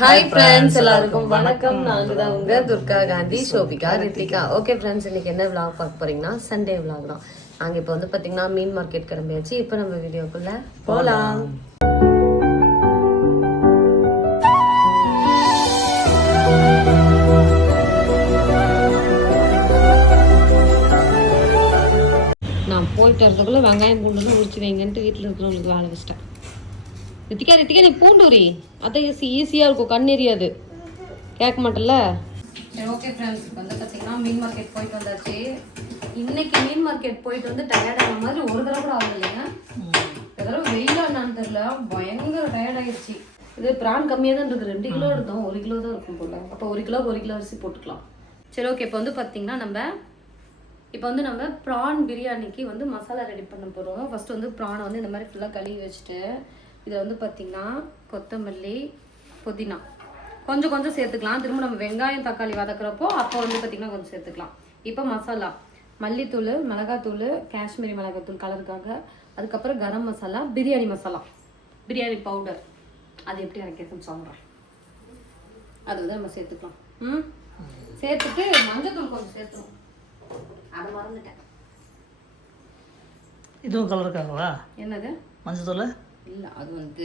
Hi friends, எல்லாருக்கும் வணக்கம். நாங்கள் தான் உங்க துர்கா காந்தி, சோபிகா, ரித்திகா. ஓகே ஃப்ரெண்ட்ஸ், இன்னைக்கு என்ன விளாக் பார்க்க போறீங்கன்னா சண்டே விளாக் தான். நாங்கள் இப்போ வந்து பார்த்தீங்கன்னா மீன் மார்க்கெட் கிளம்பியாச்சு. இப்போ நம்ம வீடியோக்குள்ள போகலாம். நான் போயிட்டு வரதுக்குள்ள வெங்காயம் பூண்டு உரிச்சு வைங்கன்ட்டு வீட்டில் இருக்கிறவங்களுக்கு வேலை வச்சிட்டேன். ரித்திகா நீ பூண்டூரி அதான் ஈஸியாக இருக்கும், கண் எரியாது. கேட்க மாட்டல. சரி, ஓகே ஃப்ரெண்ட்ஸ், இப்போ வந்து பார்த்தீங்கன்னா மீன் மார்க்கெட் போயிட்டு வந்தாச்சு. இன்னைக்கு மீன் மார்க்கெட் போயிட்டு வந்து டயர்டான மாதிரி ஒரு தடவை கூட ஆகல இல்லைங்க. தடவை வெயிலா என்னான்னு தெரியல, பயங்கர டயர்ட் ஆயிடுச்சு. இது பிரான் கம்மியாக தான் இருக்குது. 2 கிலோ எடுத்தோம், 1 கிலோ தான் இருக்கும் போல. அப்போ 1 கிலோக்கு 1 கிலோ அரிசி போட்டுக்கலாம். சரி, ஓகே. இப்போ வந்து பார்த்தீங்கன்னா நம்ம ப்ரான் பிரியாணிக்கு வந்து மசாலா ரெடி பண்ண போகிறோம். ஃபஸ்ட்டு வந்து ப்ரானை வந்து இந்த மாதிரி ஃபுல்லாக கழுவி வச்சுட்டு இதை வந்து பார்த்திங்கன்னா கொத்தமல்லி, புதினா கொஞ்சம் கொஞ்சம் சேர்த்துக்கலாம். திரும்ப நம்ம வெங்காயம் தக்காளி வதக்குறப்போ அப்போ வந்து பார்த்திங்கன்னா கொஞ்சம் சேர்த்துக்கலாம். இப்போ மசாலா, மல்லித்தூள், மிளகாத்தூள், காஷ்மீரி மிளகாத்தூள் கலருக்காக, அதுக்கப்புறம் கரம் மசாலா, பிரியாணி மசாலா, பிரியாணி பவுடர், அது எப்படி அரைக்கிறதுன்னு சொல்கிறேன். அது வந்து நம்ம சேர்த்துக்கலாம். சேர்த்துட்டு மஞ்சத்தூள் கொஞ்சம் சேர்த்துரும், அதை மறந்துட்டேன். இதுவும் கலருக்காகவா? என்னது மஞ்சத்தூள்? இல்லை, அது வந்து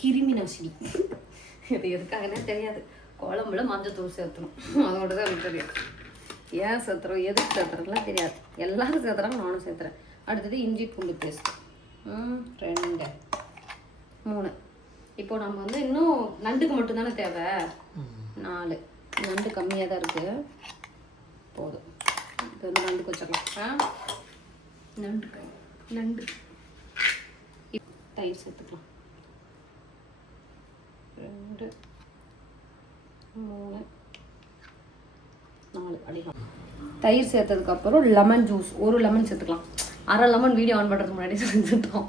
கிருமி நாசினி. இது எதுக்காகனே தெரியாது. குழம்புல மஞ்சத்தூள் சேர்த்துணும், அதோட தான் எனக்கு தெரியும். ஏன் சேர்த்துறோம், எதுக்கு சேர்த்துறதுலாம் தெரியாது. எல்லாரும் சேர்த்துறாங்க, நானும் சேர்த்துறேன். அடுத்தது இஞ்சி பூண்டு பேஸ்ட் 2 3. இப்போ நம்ம வந்து இன்னும் நண்டுக்கு மட்டும்தானே தேவை. 4. நண்டு கம்மியாக தான் இருக்குது, போதும். இது வந்து நண்டுக்கு வச்சிடலாம். நண்டு தயிர் சேர்த்துக்கலாம். 2 3 4 அடிக்கலாம். தயிர் சேர்த்ததுக்கப்புறம் லெமன் ஜூஸ், 1 லெமன் சேர்த்துக்கலாம். 1/2 லெமன் வீடியோ ஆன் பண்ணுறதுக்கு முன்னாடி செஞ்சுட்டோம்,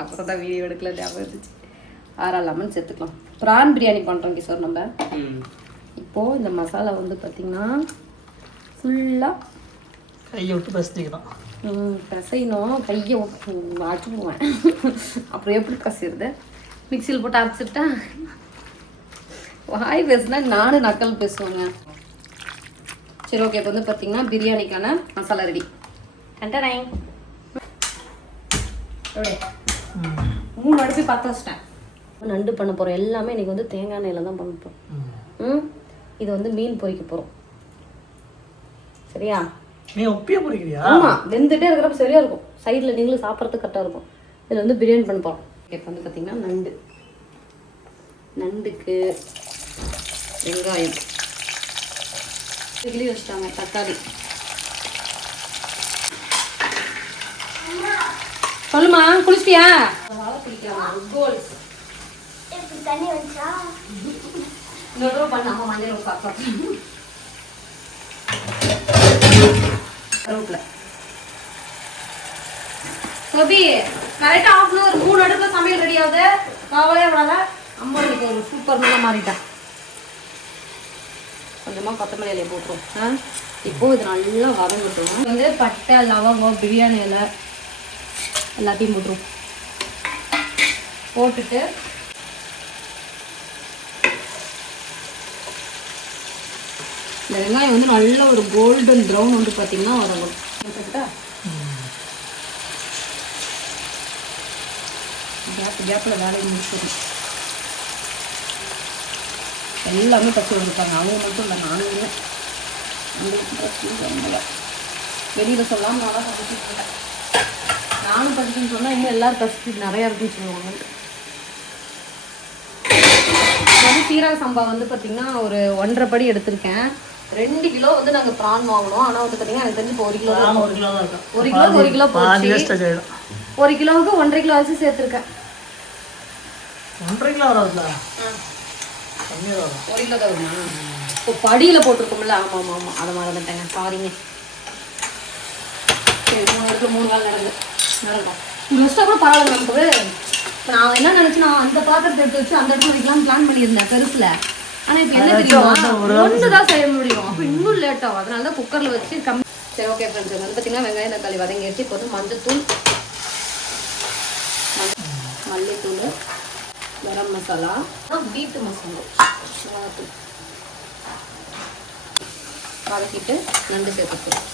அப்புறம் தான் வீடியோ எடுக்கல, ஞாபகம் இருந்துச்சு. 1/2 லெமன் சேர்த்துக்கலாம். ப்ரான் பிரியாணி பண்ணுறோம் சார் நம்ம. இப்போது இந்த மசாலா வந்து பார்த்திங்கன்னா ஃபுல்லாக கையை விட்டு பசிக்கணும். பிசையணும், கையை அடிச்சு போவேன். அப்புறம் எப்படி கசிடுது, மிக்சியில் போட்டு அரைச்சிட்டா. வாய் பேசுனா நானும் நக்கல் பேசுவாங்க. சரி, ஓகே. இப்போ வந்து பார்த்தீங்கன்னா பிரியாணிக்கான மசாலா ரெடி. 3 அடுப்பு பற்ற வச்சிட்டேன். நண்டு பண்ண போகிறோம். எல்லாமே இன்றைக்கி வந்து தேங்காய் எண்ணெயில் தான் பண்ண போகிறோம். இது வந்து மீன் பொரிக்க போகிறோம். சரியா? நீ ஒப்பியே பொரிக்கிறியா? ஆமாம், வெந்துட்டே இருக்கிறப்ப சரியாக இருக்கும். சைடில் நீங்களும் சாப்பிட்றதுக்கு கரெக்டாக இருக்கும். இதில் வந்து பிரியாணி பண்ண போகிறோம். இப்போ வந்து பார்த்திங்கன்னா நண்டுக்கு வெங்காயம் கிளி வச்சுட்டாங்க, தக்காளி. சொல்லுமா, குளிச்சிட்டியா? இன்னொரு பண்ண அம்மா மஞ்சள் சாப்பிட்றேன். சோபி, கரெக்டாக 1/2 hour 3 அடுப்பில் சமையல் ரெடி ஆகுது. காவலே விடாத. அம்மா இன்னைக்கு ஒரு சூப்பர் நல்லா மாறிட்டேன். கொஞ்சமாக கொத்தமல்லி இலையை போட்டுரும். இப்போது இது நல்லா வதங்கட்டும். வந்து பட்டை, லவங்கம், பிரியாணி இலை எல்லாத்தையும் போட்டுரும். போட்டுட்டு இந்த வெங்காயம் வந்து நல்ல ஒரு கோல்டன் ப்ரௌன் வந்து பார்த்தீங்கன்னா வதங்கணும். கேப்பில் வேலையை முடிச்சிடும். எல்லாமே பச்சை வந்துருப்பாங்க. அவங்க மட்டும் இல்லை, நானும் இல்லை. வெளியில் சொல்லாமல் நல்லா படிச்சுட்டு இருக்கேன். நானும் படிச்சுன்னு சொன்னால் இன்னும் எல்லோரும் பசிச்சு நிறையா இருக்குன்னு சொல்லுவாங்க. வந்து சீரக சம்பா வந்து பார்த்திங்கன்னா ஒரு 1.5 படி எடுத்திருக்கேன். 2 கிலோ வந்து நாங்கள் ப்ரான் வாங்கினோம். ஆனால் வந்து பார்த்திங்கன்னா எனக்கு தெரிஞ்சு இப்போ 1 கிலோ தான். 1 கிலோ போச்சு. 1 கிலோவுக்கு 1.5 கிலோ அரிசி சேர்த்துருக்கேன். 1.5 கிலோ வராதுல, கம்மியாக வரும். 1 கிலோ தான் வருமா? இப்போ படியில் போட்டிருக்கோம்ல. ஆமாம், அதை மறந்துட்டேங்க, சாரிங்க. சரி, 3 இடத்துல 3 நாள் நடக்கும். ரெஸ்ட்டாக கூட பரவாயில்ல நமக்கு. இப்போ நான் என்ன நினச்சேன்னா, அந்த பாத்திரத்தை எடுத்து வச்சு அந்த இடத்துல வைக்கலாம்னு பிளான் பண்ணியிருந்தேன் பெருசில். ஆனால் இப்போ என்ன தெரியுமா, 1 தான் செய்ய முடியும். அப்போ இன்னும் லேட் ஆகும். அதனால தான் குக்கரில் வச்சு சரி, ஓகே ஃப்ரெண்ட்ஸ். வந்து பார்த்தீங்கன்னா வெங்காயம் தக்காளி வதங்கிடுச்சு. இப்போ வந்து மஞ்சத்தூள், மல்லித்தூள், கரம் மசாலா, வீட்டு மசாலா, மிளகாத்தூள் வதக்கிட்டு நண்டு சேர்த்துக்கலாம்.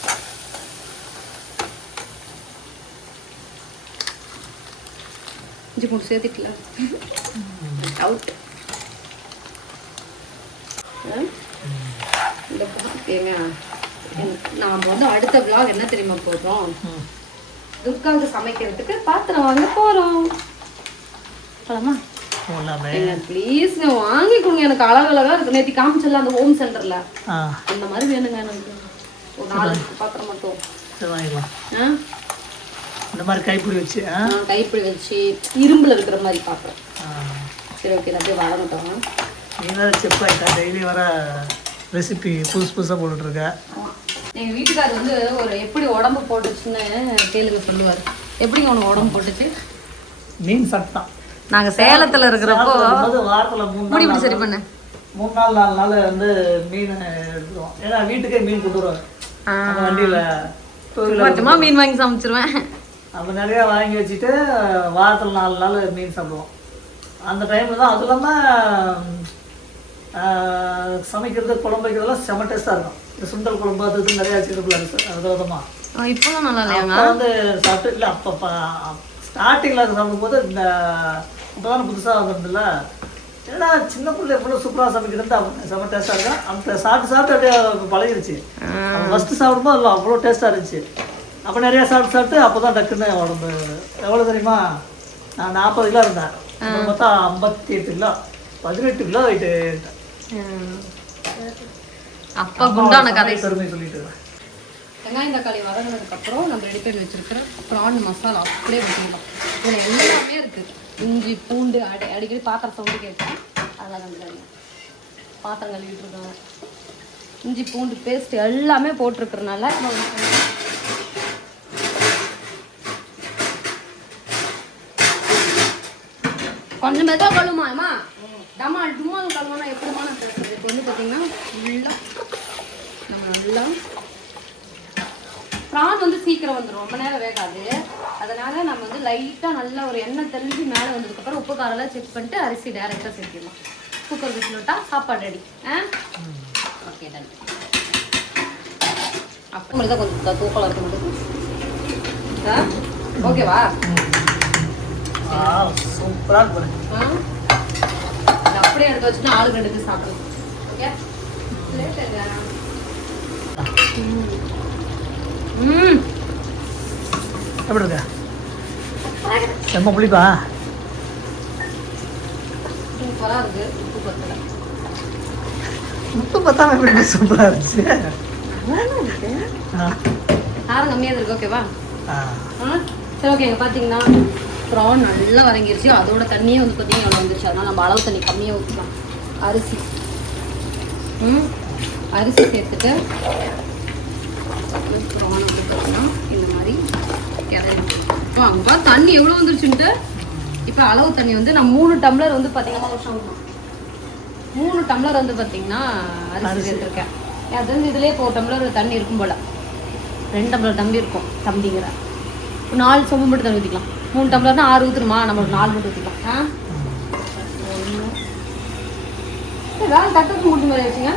இஞ்சி பூண்டு சேர்த்துக்கலாம். அவுட். இந்த ஏங்க நாம் வந்து அடுத்த vlog என்ன தெரியுமா போடுறோம்? துர்காவுக்கு சமைக்கிறதுக்கு பாத்திரம் வாங்க போறோம். போலாமா? ப்ளீஸ் வாங்கி கொடுங்க. எனக்கு அழகழகா இருக்கு. நேற்று காமிச்சல அந்த ஹோம் சென்டர்ல அந்த மாதிரி வேணுங்க எனக்கு. ஒரு 4 பாத்திரம் மட்டும் இந்த மாதிரி கைப்பிடி வச்சு கைப்பிடி வச்சு இரும்புல இருக்கிற மாதிரி பாத்திரம். சரி ஓகே, அப்படியே வளர்ந்துட்டோம். நீ வேறு செப் ஆகிட்டா, டெய்லி வர ரெசிபி புதுசாக போட்டுட்ருக்க. எங்கள் வீட்டுக்காரர் வந்து ஒரு எப்படி உடம்பு போட்டுச்சுன்னு கேளுங்க சொல்லுவார். எப்படிங்க உனக்கு உடம்பு போட்டுச்சு? மீன் சாப்பிட்டான். நாங்கள் சேலத்தில் இருக்கிறப்போ வாரத்தில் 3 நாள் சரி பண்ணேன். 3 நாள் 4 நாள் வந்து மீன் எடுத்துருவோம். ஏன்னா வீட்டுக்கே மீன் கொண்டு வருவாங்க. அந்த வண்டியில் மட்டுமா மீன் வாங்கி சமைச்சிருவேன். அப்போ நிறையா வாங்கி வச்சுட்டு வாரத்தில் 4 நாள் மீன் சாப்பிடுவோம். அந்த டைமில் தான் அது இல்லாமல் சமைக்கிறது குழம்பு வைக்கிறதெல்லாம் செம டேஸ்ட்டாக இருக்கும். இந்த சுண்டல் குழம்பு அது இது நிறையா வச்சுருக்கலாம் விதவிதமாக. இப்போ நல்லா இல்லையாங்க வந்து சாப்பிட்டு இல்லை. அப்போ ஸ்டார்டிங்கில் சாப்பிடும்போது இந்த இப்போ தானே புதுசாக வந்துருந்துல்ல, ஏன்னா சின்ன பிள்ளை எவ்வளோ சூப்பராக சமைக்கிறது அப்போ செம டேஸ்ட்டாக இருக்கும். அந்த சாப்பிட்டு அப்படியே பழகிருச்சு. ஃபஸ்ட்டு சாப்பிடும்போது அதில் அவ்வளோ டேஸ்ட்டாக இருந்துச்சு. அப்போ நிறையா சாப்பிட்டு அப்போ தான் டக்குன்னு உடம்பு எவ்வளோ தெரியுமா, நான் 40 கிலோ இருந்தேன். பார்த்தா 58 கிலோ 18 கிலோ வெயிட்டு. அப்போ குண்டான கதை பெருமை சொல்லிட்டு வெங்காயம் தக்காளி வதங்கினதுக்கப்புறம் நம்ம ரெடி பண்ணி வச்சுருக்கிற ப்ரான் மசாலா அப்படியே வச்சுக்கலாம். இதில் எல்லாமே இருக்குது. இஞ்சி பூண்டு அடிக்கடி பாத்திரம் சவுண்டு கேட்கும். அதெல்லாம் கண்டுக்காங்க. பாத்திரம் கழுவிட்டு இருக்காங்க. இஞ்சி பூண்டு பேஸ்ட் எல்லாமே போட்டிருக்கிறதுனால கொஞ்சம் மெதுவாக கழுவுமாம்மா. டமால் டுமால் கழுவுனா எப்படிமா நான் பேசுறது? இப்போ வந்து பார்த்தீங்கன்னா ஃபுல்லாக நம்ம நல்லா ப்ரான் வந்து சீக்கிரம் வந்துடும், ரொம்ப நேரம் வேகாது. அதனால் நம்ம வந்து லைட்டாக நல்லா ஒரு எண்ணெய் தெளிஞ்சு மேலே வந்ததுக்கப்புறம் உப்பு காரெல்லாம் செக் பண்ணிட்டு அரிசி டைரெக்டாக சேர்த்திடலாம். குக்கர் விசில் விட்டா சாப்பாடு ரெடி. Okay done. அப்புறம் தான் கொஞ்சம் தூக்கலாக இருக்கும். ஓகேவா? சூப்பராக இருக்கும். அப்படியே எடுத்து வச்சுன்னா ஆளுக்கு எடுத்து சாப்பிடுவோம். ஓகே எப்படி இருக்க? செம்ம புளிப்பா? சூப்பராக இருக்கு. உப்பு பத்தல. உப்பு பத்தாம எப்படி சூப்பராக இருந்துச்சு? காரம் கம்மியாக இருக்கு. ஓகேவா? சரி ஓகே. இங்கே பார்த்தீங்கன்னா ப்ரான் நல்லா வதங்கிருச்சு. அதோட தண்ணியே வந்து பார்த்தீங்கன்னா எவ்வளோ வந்துருச்சு. அதனால் நம்ம அளவு தண்ணி கம்மியாக ஊற்றிக்கலாம். அரிசி சேர்த்துட்டு ப்ரானை ஊற்றிக்கலாம். இந்த மாதிரி கிளறி அங்கே பார்த்து தண்ணி எவ்வளோ வந்துருச்சுன்ட்டு. இப்போ அளவு தண்ணி வந்து நான் 3 டம்ளர் வந்து பார்த்தீங்கன்னா 3 டம்ளர் வந்து பார்த்தீங்கன்னா அரிசி சேர்த்துருக்கேன். அது வந்து இதுலேயே 4 டம்ளர் தண்ணி இருக்கும் போல். 2 டம்ளர் தம்பி இருக்கும். தம்பிங்கிற 4 சொம்பு மட்டும் தண்ணி ஊற்றிக்கலாம். 3 டம்ளர்னா 6 ஊற்றுருமா, நம்ம 4 மட்டும் ஊற்றிக்கலாம். வேலை தட்டுக்கு மூட்டு மாதிரி வச்சுங்க.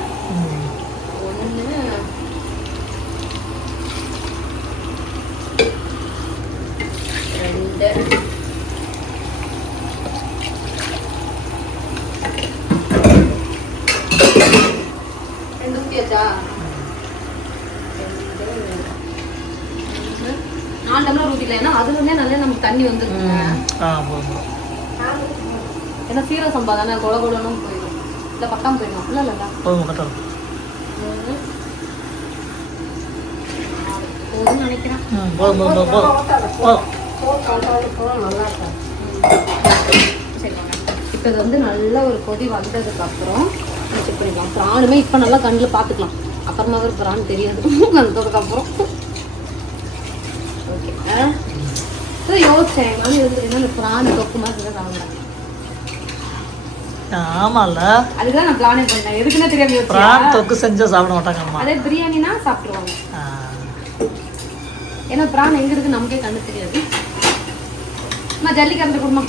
1 2 ஊற்றியாச்சா? 4 டம்ளர் ஊற்றிக்கலாம். ஏன்னா அதுல இருந்தே நல்லா நமக்கு தண்ணி வந்துருக்குங்க. ஏன்னா சீரக சம்பா தானே கொல கொலனும் போயிடும். இல்லை பக்கம் போயிடும். இல்லை இல்லைல்ல போதும்னு நினைக்கிறேன். சரி இப்போ இது வந்து நல்ல ஒரு கொதி வந்ததுக்கப்புறம் செக் பண்ணிக்கலாம். ப்ரானுமே இப்போ நல்லா கண்ணில் பார்த்துக்கலாம். அப்புறமா ஒரு ப்ரான் தெரியாது வந்ததுக்கப்புறம். ஓகே யோசிச்சேன் மாதிரி இருந்துச்சுன்னா இந்த ப்ரான் தொக்கு மாதிரி தான் சாப்பிட்றேன். ஆமால அதுதான் நான் பிளானே பண்ணேன். எதுக்குன்னா தெரியாது. ப்ரான் தொக்கு செஞ்சா சாப்பிட மாட்டாங்க அம்மா. அதே பிரியாணினா சாப்பிடுவாங்க. ஏன்னா ப்ரான் எங்க இருக்கு நமக்கே கண்ணு தெரியாது. அம்மா ஜல்லிக்கரண்டி கொடுமா.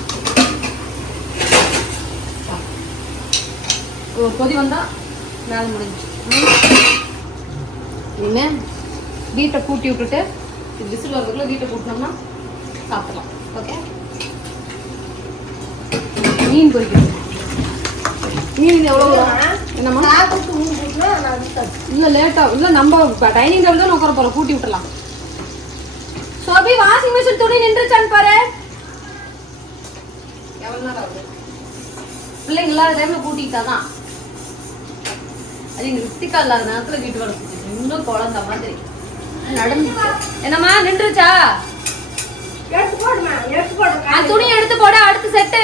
ஒரு கொதி வந்தால் வேலை முடிஞ்சிச்சு. இனிமேல் வீட்டை கூட்டி விட்டுட்டு இது விசில் வரதுக்குள்ள வீட்டை கூட்டினோம்னா சாப்பிடலாம். ஓகே, மீன் பொரிக்கணும். மீன் எவ்வளோ என்னம்மா? இல்லை லேட்டாக இல்லை, நம்ம டைனிங் டேபிள் தான் உட்கார போகிறோம். கூட்டி விட்டுலாம். சோபி வாஷிங் மிஷின் துணி நின்றுச்சான்னு பாரு. எவ்வளோ நேரம் ஆகுது? பிள்ளைங்க இல்லாத டைமில் கூட்டிக்கிட்டாதான். அது எங்கள் ரித்திகா இல்லாத நேரத்தில் வீட்டு வர சுற்றிட்டு இன்னும் குழந்த மாதிரி நடந்து. என்னம்மா நின்றுச்சா? துணி எடுத்து போட, அடுத்த செட்டு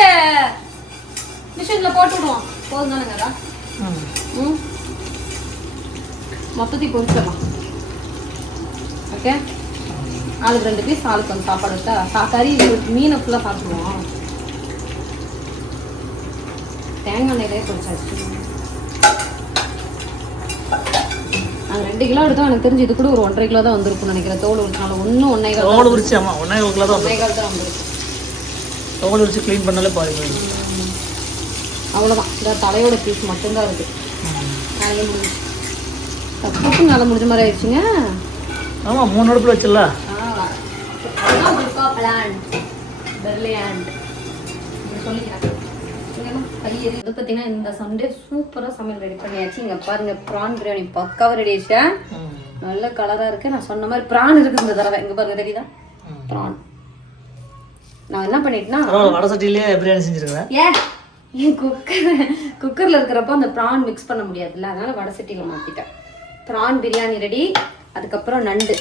மிஷின்ல போட்டு விடுவோம். போதும் தானுங்கடா. மொத்தத்தையும் பொரிச்சிடலாம். ஓகே, ஆளுக்கு 2 பீஸ், ஆளுக்கு கொஞ்சம் சாப்பாடு வச்சா கறி மீனை ஃபுல்லாக சாப்பிடுவோம். தேங்காய் நிறைய பொரிச்சாச்சு. நாங்கள் 2 கிலோ எடுத்தோம். எனக்கு தெரிஞ்சு இது கூட ஒரு 1.5 கிலோ தான் வந்திருக்கும்னு நினைக்கிறேன். தோல் உரிச்சாலும் ஒன்றும் 1.5 கிலோ தோல் உரிச்சு. ஆமாம், 1.5 கிலோ தான் வந்திருக்கு. தோல் உரிச்சு க்ளீன் பண்ணாலே பாருங்க. அவ்வளோதான். இந்த தலையோட பீஸ் மட்டும்தான் இருக்குது. நிறைய முடிஞ்சு தப்புக்கும் நல்லா முடிஞ்ச மாதிரி ஆயிடுச்சுங்க. ஆமாம், 3 அடுப்பில் வச்சுல. அதுதான் பிளான் பெர்லியாண்ட் சொல்லிக்கிறேன். இது பார்த்தீங்கன்னா இந்த சண்டே சூப்பராக சமையல் ரெடி பண்ணியாச்சு. இங்கே பாருங்க, ப்ரான் பிரியாணி பக்காவாக ரெடி ஆயிடுச்சு. நல்ல கலராக இருக்கு. நான் சொன்ன மாதிரி ப்ரான் இருக்குது இந்த தடவை. இங்கே பாருங்க, தெரியுதா ப்ரான்? நான் என்ன பண்ணிட்டேன்னா வடை சட்டியிலே பிரியாணி செஞ்சுருக்கேன். ஏன் குக்கரில் இருக்கிறப்போ அந்த ப்ரான் மிக்ஸ் பண்ண முடியாதுல்ல, அதனால வடை சட்டியில் மாற்றிட்டேன். Prawn biryani ready. அதுக்கப்புறம் நண்டு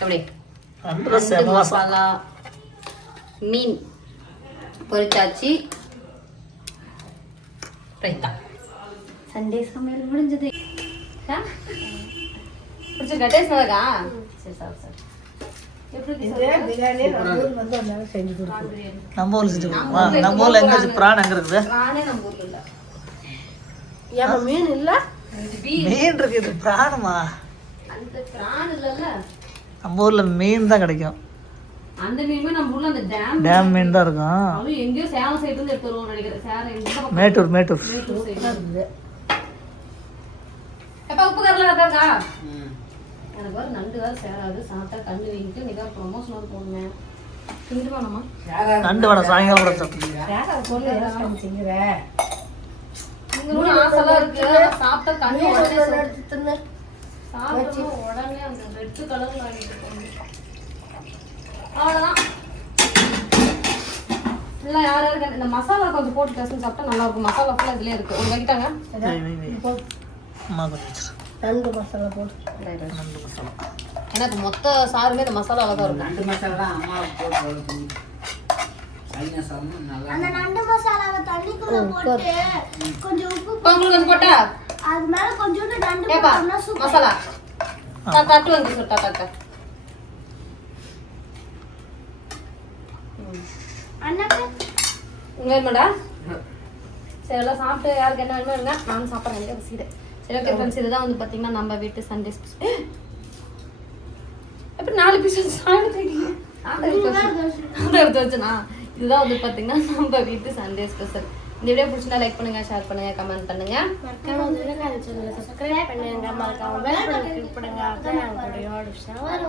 அப்படி மசாலா மீன் பொரிச்சாச்சு. சண்டே சமையல் முடிஞ்சது. பிடிச்சிருக்கா? டேஸ்ட் நல்லாக்கா? சரி சார் சார். நம்ம ஊர்ல செஞ்சுருக்கோமா? நம்ம ஊர்ல எங்க பிரான் எங்க இருக்குது? பிரானே நம்ம ஊர்ல இல்ல. மீன் இல்ல, மீன் இருக்குது. பிரானுமா? அந்த பிரான் இல்லல்ல, நம்ம ஊர்ல மீன் தான் கிடைக்கும். அந்த மீனுமே நம்ம ஊர்ல அந்த டேம் மீன் தான் இருக்கும். அது எங்கயோ சேலம் சைடுல இருந்து எடுத்து வருவோம் நினைக்கிறேன். சேலம் எங்க? மேட்டூர் சைடு. அப்பா உப்பு கறல இருக்காக்கா? எனக்கு வர நண்டு வேற சேராது. சாப்பிட்டா கண்ணு வீங்கிட்டு நிகா ப்ரொமோஷன் போடுங்க. திண்டு வேணாமா? நண்டு வேணாம், சாயங்காலம் கூட சாப்பிடுங்க. ஆசைலாம் இருக்கு. சாப்பிட்டா கண்ணு உடனே சாப்பிட்டா உடனே அந்த ரெட் கலர்ல ஆகிட்டு. அவ்வளோதான். இல்லை யார் யாருக்கு இந்த மசாலா கொஞ்சம் போட்டு பேசணும் சாப்பிட்டா நல்லா இருக்கும். மசாலா ஃபுல்லாக இதுலேயே இருக்கு. ஒரு வைக்கிட்டாங்க. நண்டு மசாலா போட்டு. எனக்கு மொத்த சாருமே இந்த மசாலாவில் தான் இருக்கும். நண்டு மசாலா தான் அம்மா போட்டு அந்த நண்டு மசாலாவை தண்ணிக்குள்ள போட்டு கொஞ்சம் உப்பு உங்களுக்கு வந்து போட்டா அது மேல கொஞ்சோண்டு நண்டு கேப்பா போட்டோம்னா சூப்பர். மசாலா தட்டு வந்து சொல்லிட்டா தட்டு. அண்ணாக்கு வேணுமாடா? சரி எல்லாம் சாப்பிட்டு யாருக்கு என்ன வேணுமோ இருங்க. நானும் சாப்பிட்றேன். எனக்கு பசிக்குது. சரி ஓகே ஃப்ரெண்ட்ஸ், இதுதான் வந்து பார்த்தீங்கன்னா நம்ம வீட்டு சண்டே ஸ்பெஷல். எப்படி 4 பீஸ் சாப்பிட்டுருக்கீங்க? எடுத்து வச்சுனா இதுதான் வந்து பார்த்தீங்கன்னா நம்ம வீட்டு சண்டே ஸ்பெஷல். இந்த வீடியோ பிடிச்சிருந்தா லைக் பண்ணுங்க, ஷேர் பண்ணுங்க, கமெண்ட் பண்ணுங்க. மறக்காம சப்ஸ்கிரைப் பண்ணுங்க. மறக்காம பெல் பட்டன் கிளிக் பண்ணுங்க. அப்பதான் எங்களுடைய